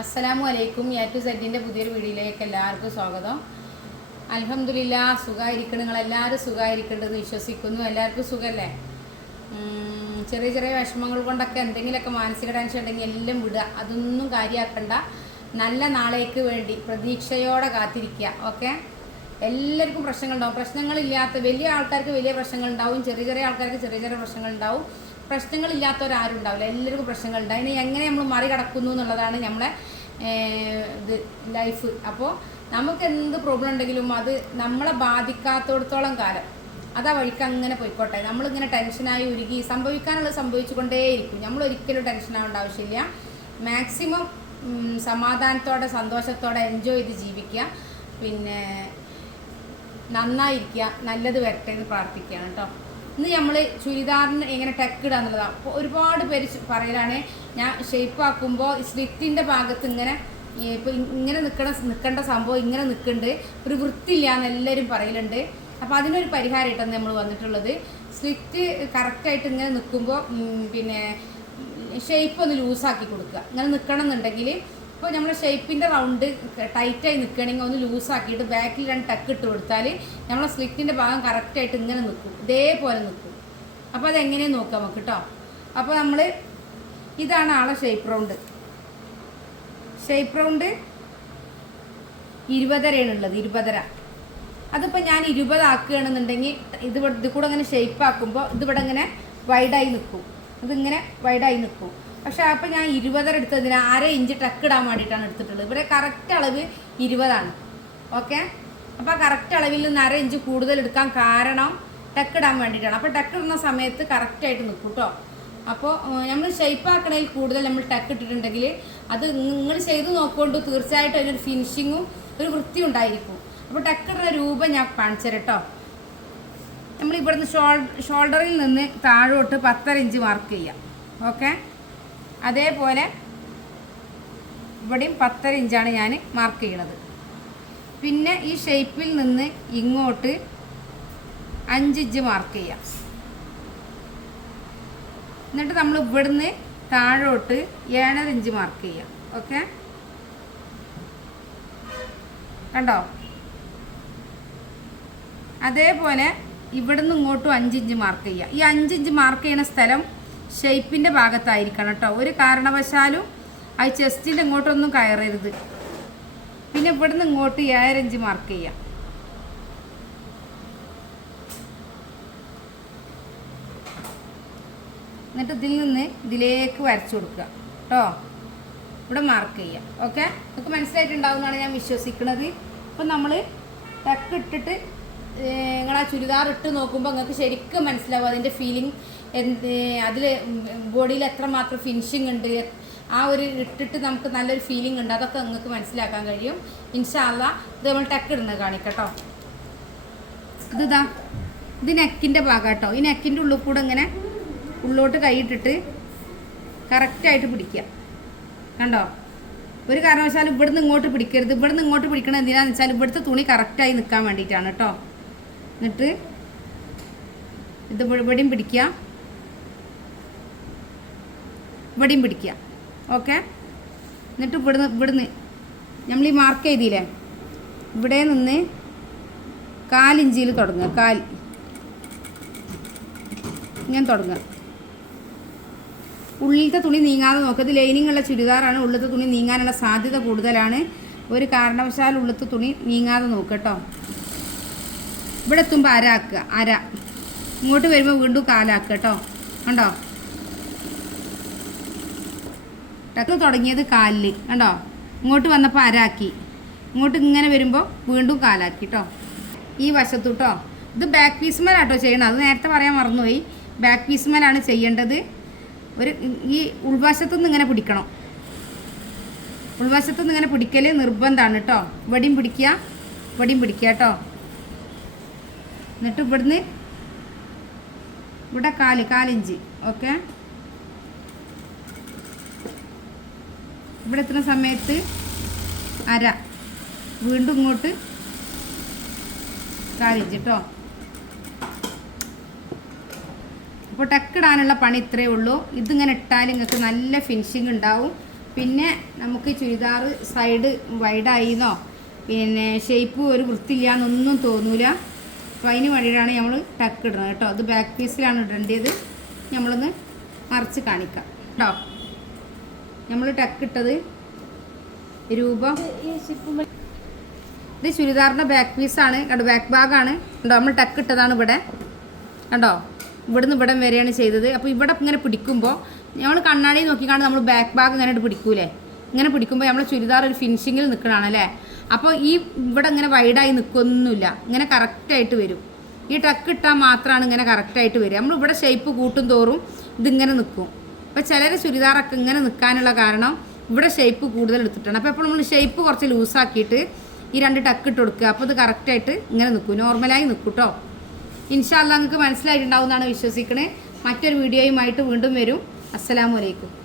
അസ്സലാമു അലൈക്കും A to സെഡിന്റെ പുതിയൊരു വീഡിയോയിലേക്ക് എല്ലാവർക്കും സ്വാഗതം. അലഹമില്ല സുഖമായിരിക്കണം നിങ്ങൾ എല്ലാവരും സുഖമായിരിക്കേണ്ടതെന്ന് വിശ്വസിക്കുന്നു. എല്ലാവർക്കും സുഖമല്ലേ ചെറിയ ചെറിയ വിഷമങ്ങൾ കൊണ്ടൊക്കെ എന്തെങ്കിലുമൊക്കെ മാനസിക ടെൻഷൻ ഉണ്ടെങ്കിൽ എല്ലാം വിടുക. അതൊന്നും കാര്യമാക്കണ്ട. നല്ല നാളേക്ക് വേണ്ടി പ്രതീക്ഷയോടെ കാത്തിരിക്കുക. ഓക്കെ? എല്ലാവർക്കും പ്രശ്നങ്ങളുണ്ടാവും. പ്രശ്നങ്ങളില്ലാത്ത വലിയ ആൾക്കാർക്ക് വലിയ പ്രശ്നങ്ങളുണ്ടാവും. ചെറിയ ചെറിയ ആൾക്കാർക്ക് ചെറിയ ചെറിയ പ്രശ്നങ്ങളുണ്ടാവും. പ്രശ്നങ്ങളില്ലാത്തവരാരും ഉണ്ടാവില്ല എല്ലാവർക്കും പ്രശ്നങ്ങളുണ്ട്. അതിനെ എങ്ങനെ നമ്മൾ മറികടക്കുന്നു എന്നുള്ളതാണ് നമ്മളെ ഇത് ലൈഫ് അപ്പോൾ നമുക്ക് എന്ത് പ്രോബ്ലം ഉണ്ടെങ്കിലും അത് നമ്മളെ ബാധിക്കാത്തടത്തോളം കാലം അതാ വഴിക്ക് അങ്ങനെ പോയിക്കോട്ടെ. നമ്മളിങ്ങനെ ടെൻഷനായി ഉരുകി സംഭവിക്കാനുള്ളത് സംഭവിച്ചുകൊണ്ടേയിരിക്കും. നമ്മൾ ഒരിക്കലും ടെൻഷൻ ആവേണ്ട ആവശ്യമില്ല. മാക്സിമം സമാധാനത്തോടെ സന്തോഷത്തോടെ എൻജോയ് ചെയ്ത് ജീവിക്കുക. പിന്നെ നന്നായിരിക്കുക. നല്ലത് വരട്ടെ എന്ന് പ്രാർത്ഥിക്കുകയാണ് കേട്ടോ. ഇന്ന് നമ്മൾ ചുരിദാറിന് എങ്ങനെ ടെക്ക് ഇടുക എന്നുള്ളതാണ്. ഒരുപാട് പേര് പറയലാണ് ഞാൻ ഷേപ്പ് ആക്കുമ്പോൾ സ്ലിറ്റിന്റെ ഭാഗത്ത് ഇങ്ങനെ ഇപ്പോൾ ഇങ്ങനെ നിൽക്കണ നിൽക്കേണ്ട സംഭവം ഇങ്ങനെ നിൽക്കുന്നുണ്ട് ഒരു വൃത്തിയില്ല എന്ന് എല്ലാവരും പറയലുണ്ട്. അപ്പോൾ അതിനൊരു പരിഹാരമായിട്ടാണ് നമ്മൾ വന്നിട്ടുള്ളത്. സ്ലിറ്റ് കറക്റ്റായിട്ട് ഇങ്ങനെ നിൽക്കുമ്പോൾ പിന്നെ ഷേപ്പ് ഒന്ന് ലൂസാക്കി കൊടുക്കുക ഇങ്ങനെ നിൽക്കണം എന്നുണ്ടെങ്കിൽ ഇപ്പോൾ നമ്മൾ ഷേപ്പിന്റെ റൗണ്ട് ടൈറ്റായി നിൽക്കണമെങ്കിൽ ഒന്ന് ലൂസാക്കിയിട്ട് ബാക്കിൽ രണ്ട് ടക്ക് ഇട്ട് കൊടുത്താൽ നമ്മളെ സ്ലിറ്റിന്റെ ഭാഗം കറക്റ്റായിട്ട് ഇങ്ങനെ നിൽക്കും ഇതേപോലെ നിൽക്കും അപ്പോൾ അതെങ്ങനെയാണ് നോക്കാം നമുക്ക് കേട്ടോ അപ്പോൾ നമ്മൾ ഇതാണ് ആളെ ഷേപ്പ് റൗണ്ട് ഷേപ്പ് റൗണ്ട് ഇരുപതരയാണ് ഉള്ളത് ഇരുപതര. അതിപ്പോൾ ഞാൻ ഇരുപതാക്കുകയാണെന്നുണ്ടെങ്കിൽ ഇത് ഇത് കൂടെ അങ്ങനെ ഷേപ്പ് ആക്കുമ്പോൾ ഇതിവിടെ ഇങ്ങനെ വൈഡായി നിൽക്കും ഇതിങ്ങനെ വൈഡായി നിൽക്കും പക്ഷേ അപ്പോൾ ഞാൻ ഇരുപതര എടുത്തതിന് അര ഇഞ്ച് ടക്ക് ഇടാൻ വേണ്ടിയിട്ടാണ് എടുത്തിട്ടുള്ളത്. ഇവിടെ കറക്റ്റ് അളവ് ഇരുപതാണ്. ഓക്കെ അപ്പോൾ കറക്റ്റ് അളവിൽ നിന്ന് അര ഇഞ്ച് കൂടുതൽ എടുക്കാൻ കാരണം ടക്ക് ഇടാൻ വേണ്ടിയിട്ടാണ്. അപ്പോൾ ടക്ക് ഇടുന്ന സമയത്ത് കറക്റ്റായിട്ട് നിൽക്കും കേട്ടോ അപ്പോൾ നമ്മൾ ഷേപ്പ് ആക്കണതിൽ കൂടുതൽ നമ്മൾ ടക്ക് ഇട്ടിട്ടുണ്ടെങ്കിൽ അത് നിങ്ങൾ ചെയ്ത് നോക്കുകൊണ്ട് തീർച്ചയായിട്ടും അതിനൊരു ഫിനിഷിങ്ങും ഒരു വൃത്തി ഉണ്ടായിരിക്കും അപ്പോൾ ടക്ക് ഇടുന്ന രൂപം ഞാൻ കാണിച്ചു കേട്ടോ നമ്മൾ ഇവിടുന്ന് ഷോൾ ഷോൾഡറിൽ നിന്ന് താഴോട്ട് പത്തര ഇഞ്ച് മാർക്ക് ചെയ്യാം. ഓക്കെ അതേപോലെ ഇവിടെയും പത്തര ഇഞ്ചാണ് ഞാൻ മാർക്ക് ചെയ്യണത്. പിന്നെ ഈ ഷേപ്പിൽ നിന്ന് ഇങ്ങോട്ട് അഞ്ച് ഇഞ്ച് മാർക്ക് ചെയ്യാം. എന്നിട്ട് നമ്മൾ ഇവിടുന്ന് താഴോട്ട് ഏഴര ഇഞ്ച് മാർക്ക് ചെയ്യാം. ഓക്കെ കണ്ടോ? അതേപോലെ ഇവിടുന്ന് ഇങ്ങോട്ടും അഞ്ചിഞ്ച് മാർക്ക് ചെയ്യാം. ഈ അഞ്ചിഞ്ച് മാർക്ക് ചെയ്യുന്ന സ്ഥലം ഷേപ്പിന്റെ ഭാഗത്തായിരിക്കണം കേട്ടോ. ഒരു കാരണവശാലും ആ ചെസ്റ്റിന്റെ ഇങ്ങോട്ടൊന്നും കയറരുത്. പിന്നെ ഇവിടുന്ന് ഇങ്ങോട്ട് ഏഴരഞ്ച് മാർക്ക് ചെയ്യാം. എന്നിട്ട് ഇതിൽ നിന്ന് ഇതിലേക്ക് വരച്ചു കൊടുക്കുക. കേട്ടോ. ഇവിടെ മാർക്ക് ചെയ്യാം. ഓക്കെ നമുക്ക് മനസ്സിലായിട്ടുണ്ടാവും എന്നാണ് ഞാൻ വിശ്വസിക്കുന്നത്. അപ്പം നമ്മൾ ടക്ക് ഇട്ടിട്ട് നിങ്ങൾ ആ ചുരിദാർ ഇട്ട് നോക്കുമ്പോൾ നിങ്ങൾക്ക് ശരിക്കും മനസ്സിലാവും അതിന്റെ ഫീലിംഗ് എന്ത് അതിൽ ബോഡിയിൽ എത്രമാത്രം ഫിനിഷിംഗ് ഉണ്ട് ആ ഒരു ഇട്ടിട്ട് നമുക്ക് നല്ലൊരു ഫീലിംഗ് ഉണ്ട് അതൊക്കെ നിങ്ങൾക്ക് മനസ്സിലാക്കാൻ കഴിയും. ഇൻഷാല്ല ഇത് നമ്മൾ ടെക്ക് ഇടുന്നത് കാണിക്കട്ടോ. ഇതിതാ ഇത് നെക്കിന്റെ ഭാഗം കേട്ടോ ഈ നെക്കിന്റെ ഉള്ളിൽ കൂടെ ഇങ്ങനെ ഉള്ളോട്ട് കൈയിട്ടിട്ട് കറക്റ്റായിട്ട് പിടിക്കുക. കണ്ടോ? ഒരു കാരണവശാലും ഇവിടുന്ന് ഇങ്ങോട്ട് പിടിക്കരുത്. ഇവിടുന്ന് ഇങ്ങോട്ട് പിടിക്കണം എന്തിനാന്ന് വെച്ചാൽ ഇവിടുത്തെ തുണി കറക്റ്റായി നിൽക്കാൻ വേണ്ടിയിട്ടാണ് കേട്ടോ. എന്നിട്ട് ഇത് ഇവിടെ- ഇവിടെയും പിടിക്കുക. ഇവിടെയും പിടിക്കുക. ഓക്കെ എന്നിട്ട് ഇവിടുന്ന് ഇവിടുന്ന്. നമ്മൾ ഈ മാർക്ക് ചെയ്തില്ലേ ഇവിടെ നിന്ന് കാലിഞ്ചിയിൽ തുടങ്ങുക. കാൽ. ഇങ്ങനെ തുടങ്ങുക. ഉള്ളിലത്തെ തുണി നീങ്ങാതെ നോക്കുക ഇത് ലൈനിങ് ഉള്ള ചുരിദാറാണ്. ഉള്ളിലത്തെ തുണി നീങ്ങാനുള്ള സാധ്യത കൂടുതലാണ്. ഒരു കാരണവശാൽ ഉള്ളിലത്തെ തുണി നീങ്ങാതെ നോക്കുക കേട്ടോ. ഇവിടെ എത്തുമ്പോൾ അര ആക്കുക. അര. ഇങ്ങോട്ട് വരുമ്പോൾ വീണ്ടും കാലാക്കുക കേട്ടോ. കണ്ടോ? ടക്ക് തുടങ്ങിയത് കാലിൽ കണ്ടോ? ഇങ്ങോട്ട് വന്നപ്പോൾ അരാക്കി. ഇങ്ങോട്ട് ഇങ്ങനെ വരുമ്പോൾ വീണ്ടും കാലാക്കി കേട്ടോ ഈ വശത്തു കേട്ടോ ഇത് ബാക്ക് പീസ്മേലാട്ടോ ചെയ്യണം. അത് നേരത്തെ പറയാൻ മറന്നുപോയി. ബാക്ക് പീസ്മേലാണ് ചെയ്യേണ്ടത്. ഒരു ഈ ഉൾവശത്തുനിന്ന് ഇങ്ങനെ പിടിക്കണം. ഉൾവശത്തുനിന്ന് ഇങ്ങനെ പിടിക്കൽ നിർബന്ധമാണ് കേട്ടോ ഇവിടെയും പിടിക്കുക ഇവിടെയും പിടിക്കുക കേട്ടോ എന്നിട്ട് ഇവിടുന്ന് ഇവിടെ കാൽ കാലിഞ്ച്. ഓക്കെ? ഇവിടെ എത്തുന്ന സമയത്ത് അര. വീണ്ടും ഇങ്ങോട്ട് കാലിഞ്ച് കേട്ടോ അപ്പോൾ ടക്കിടാനുള്ള പണി ഇത്രയേ ഉള്ളൂ. ഇതിങ്ങനെ ഇട്ടാൽ നിങ്ങൾക്ക് നല്ല ഫിനിഷിങ് ഉണ്ടാവും. പിന്നെ നമുക്ക് ചുരിദാർ സൈഡ് വൈഡായിന്നോ പിന്നെ ഷേപ്പ് ഒരു വൃത്തിയില്ലാന്നൊന്നും തോന്നൂല. അപ്പോൾ അതിന് വേണ്ടിയിട്ടാണ് നമ്മൾ ടക്ക് ഇടുന്നത് കേട്ടോ. അത് ബാക്ക് പീസിലാണ് ഇടേണ്ടത്. നമ്മളൊന്ന് മറിച്ച് കാണിക്കാം. കേട്ടോ? നമ്മൾ ടക്ക് ഇട്ടത് രൂപ. ഇത് ചുരിദാറിന്റെ ബാക്ക് പീസാണ് കണ്ടോ? ബാക്ക് ബാഗാണ് കണ്ടോ? നമ്മൾ ടക്ക് ഇട്ടതാണ് ഇവിടെ. കണ്ടോ? ഇവിടുന്ന് ഇവിടം വരെയാണ് ചെയ്തത്. അപ്പോൾ ഇവിടെ ഇങ്ങനെ പിടിക്കുമ്പോൾ നമ്മൾ കണ്ണാടി നോക്കിക്കാണ് നമ്മൾ ബാക്ക് ബാഗ് ഇങ്ങനെ പിടിക്കൂലേ? ഇങ്ങനെ പിടിക്കുമ്പോൾ നമ്മൾ ചുരിദാർ ഒരു ഫിനിഷിങ്ങിൽ നിൽക്കണമാണ് അല്ലേ? അപ്പോൾ ഈ ഇവിടെ ഇങ്ങനെ വൈഡായി നിൽക്കൊന്നുമില്ല ഇങ്ങനെ കറക്റ്റായിട്ട് വരും. ഈ ടക്ക് ഇട്ടാൽ മാത്രമാണ് ഇങ്ങനെ കറക്റ്റായിട്ട് വരിക. നമ്മൾ ഇവിടെ ഷേപ്പ് കൂട്ടും തോറും ഇതിങ്ങനെ നിൽക്കും അപ്പോൾ ചിലർ ചുരിദാറൊക്കെ ഇങ്ങനെ നിൽക്കാനുള്ള കാരണം ഇവിടെ ഷേപ്പ് കൂടുതൽ എടുത്തിട്ടാണ്. അപ്പോൾ എപ്പോഴും നമ്മൾ ഷേപ്പ് കുറച്ച് ലൂസാക്കിയിട്ട് ഈ രണ്ട് ടക്ക് ഇട്ട് കൊടുക്കുക. അപ്പോൾ ഇത് കറക്റ്റായിട്ട് ഇങ്ങനെ നിൽക്കും. നോർമലായി നിൽക്കും കേട്ടോ ഇൻഷാല്ല നിങ്ങൾക്ക് മനസ്സിലായിട്ടുണ്ടാവും എന്നാണ് വിശ്വസിക്കുന്നത് മറ്റൊരു വീഡിയോയുമായിട്ട് വീണ്ടും വരും. അസ്സലാമു അലൈക്കും.